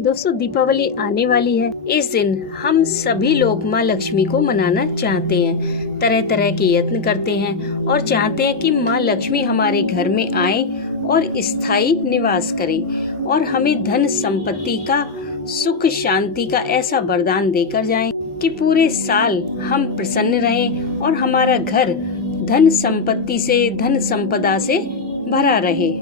दोस्तों, दीपावली आने वाली है। इस दिन हम सभी लोग माँ लक्ष्मी को मनाना चाहते हैं, तरह तरह के यत्न करते हैं और चाहते हैं कि माँ लक्ष्मी हमारे घर में आए और स्थायी निवास करें और हमें धन संपत्ति का, सुख शांति का ऐसा वरदान देकर जाएं कि पूरे साल हम प्रसन्न रहें और हमारा घर धन संपत्ति से, धन संपदा से भरा रहे।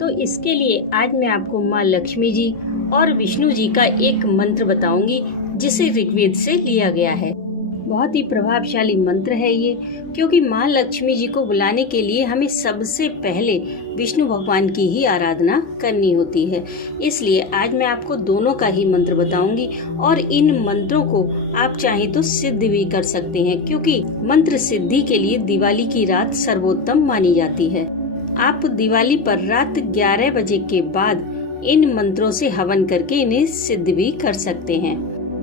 तो इसके लिए आज मैं आपको माँ लक्ष्मी जी और विष्णु जी का एक मंत्र बताऊंगी, जिसे ऋग्वेद से लिया गया है। बहुत ही प्रभावशाली मंत्र है ये, क्योंकि माँ लक्ष्मी जी को बुलाने के लिए हमें सबसे पहले विष्णु भगवान की ही आराधना करनी होती है। इसलिए आज मैं आपको दोनों का ही मंत्र बताऊंगी और इन मंत्रों को आप चाहें तो सिद्ध भी कर सकते हैं, क्योंकि मंत्र सिद्धि के लिए दिवाली की रात सर्वोत्तम मानी जाती है। आप दिवाली पर रात 11 बजे के बाद इन मंत्रों से हवन करके इन्हें सिद्ध भी कर सकते हैं।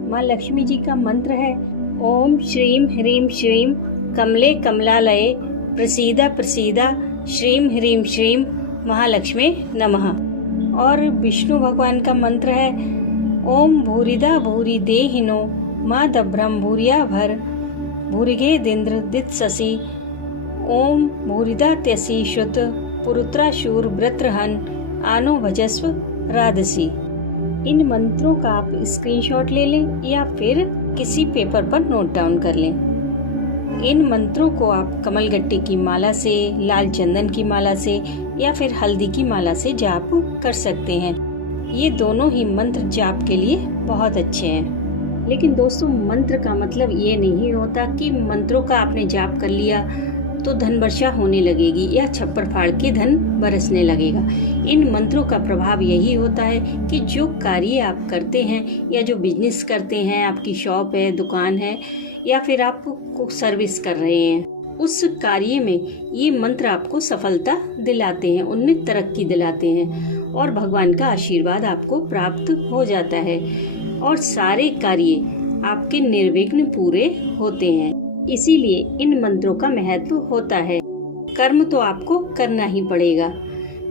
माँ लक्ष्मी जी का मंत्र है ओम श्रीम ह्रीम श्रीम कमले कमलालये प्रसीदा प्रसीदा श्रीम ह्रीम श्रीम महालक्ष्मी नमः। और विष्णु भगवान का मंत्र है ओम भूरिदा भूरि देहिनो माँ दभ्रम भूरिया भर भूरिगे दिंद्र दित्ससी ओम भूरिदा त्यसी शुत पुरुत्रा शूर व्रत्रहन आनो भजस्व राधसी। इन मंत्रों का आप स्क्रीनशॉट ले लें या फिर किसी पेपर पर नोट डाउन कर लें। इन मंत्रों को आप कमलगट्टे की माला से, लाल चंदन की माला से या फिर हल्दी की माला से जाप कर सकते हैं। ये दोनों ही मंत्र जाप के लिए बहुत अच्छे हैं। लेकिन दोस्तों, मंत्र का मतलब ये नहीं होता कि मंत्रों का आपने जाप कर लिया तो धन वर्षा होने लगेगी या छप्पर फाड़ के धन बरसने लगेगा। इन मंत्रों का प्रभाव यही होता है कि जो कार्य आप करते हैं या जो बिजनेस करते हैं, आपकी शॉप है, दुकान है या फिर आप सर्विस कर रहे हैं, उस कार्य में ये मंत्र आपको सफलता दिलाते हैं, उनमें तरक्की दिलाते हैं और भगवान का आशीर्वाद आपको प्राप्त हो जाता है और सारे कार्य आपके निर्विघ्न पूरे होते हैं। इसीलिए इन मंत्रों का महत्व होता है। कर्म तो आपको करना ही पड़ेगा।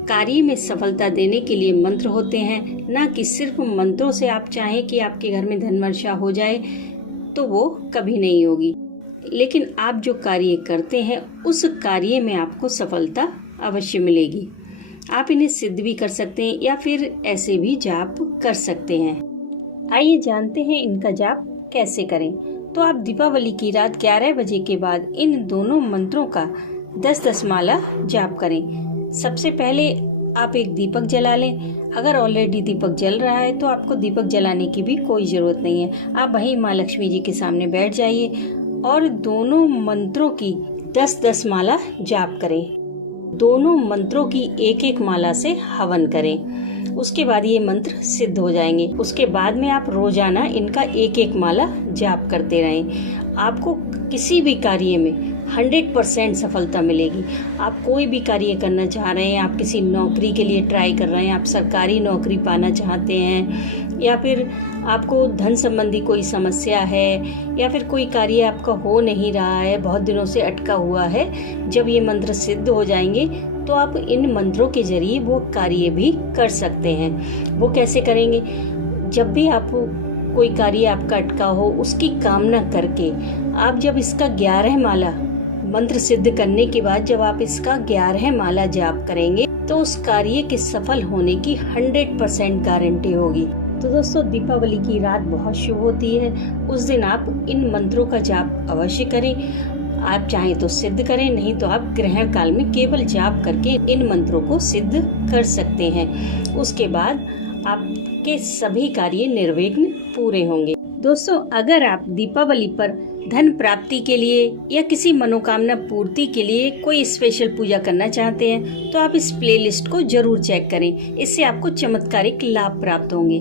कार्य में सफलता देने के लिए मंत्र होते हैं, ना कि सिर्फ मंत्रों से आप चाहें कि आपके घर में धन वर्षा हो जाए तो वो कभी नहीं होगी। लेकिन आप जो कार्य करते हैं उस कार्य में आपको सफलता अवश्य मिलेगी। आप इन्हें सिद्ध भी कर सकते हैं या फिर ऐसे भी जाप कर सकते हैं। आइए जानते हैं इनका जाप कैसे करें। तो आप दीपावली की रात 11 बजे के बाद इन दोनों मंत्रों का 10-10 माला जाप करें। सबसे पहले आप एक दीपक जला लें। अगर ऑलरेडी दीपक जल रहा है तो आपको दीपक जलाने की भी कोई ज़रूरत नहीं है। आप वहीं माँ लक्ष्मी जी के सामने बैठ जाइए और दोनों मंत्रों की 10-10 माला जाप करें। दोनों मंत्रों की एक एक माला से हवन करें। उसके बाद ये मंत्र सिद्ध हो जाएंगे। उसके बाद में आप रोजाना इनका एक एक माला जाप करते रहें। आपको किसी भी कार्य में 100% सफलता मिलेगी। आप कोई भी कार्य करना चाह रहे हैं, आप किसी नौकरी के लिए ट्राई कर रहे हैं, आप सरकारी नौकरी पाना चाहते हैं या फिर आपको धन संबंधी कोई समस्या है या फिर कोई कार्य आपका हो नहीं रहा है, बहुत दिनों से अटका हुआ है, जब ये मंत्र सिद्ध हो जाएंगे तो आप इन मंत्रों के जरिए वो कार्य भी कर सकते हैं। वो कैसे करेंगे? जब भी आप कोई कार्य आपका अटका हो, उसकी कामना करके आप जब इसका 11 माला मंत्र सिद्ध करने के बाद जब आप इसका 11 माला जाप करेंगे तो उस कार्य के सफल होने की 100% गारंटी होगी। तो दोस्तों, दीपावली की रात बहुत शुभ होती है। उस दिन आप इन मंत्रों का जाप अवश्य करें। आप चाहें तो सिद्ध करें, नहीं तो आप ग्रहण काल में केवल जाप करके इन मंत्रों को सिद्ध कर सकते हैं। उसके बाद आपके सभी कार्य निर्विघ्न पूरे होंगे। दोस्तों, अगर आप दीपावली पर धन प्राप्ति के लिए या किसी मनोकामना पूर्ति के लिए कोई स्पेशल पूजा करना चाहते हैं तो आप इस प्लेलिस्ट को जरूर चेक करें। इससे आपको चमत्कारिक लाभ प्राप्त होंगे।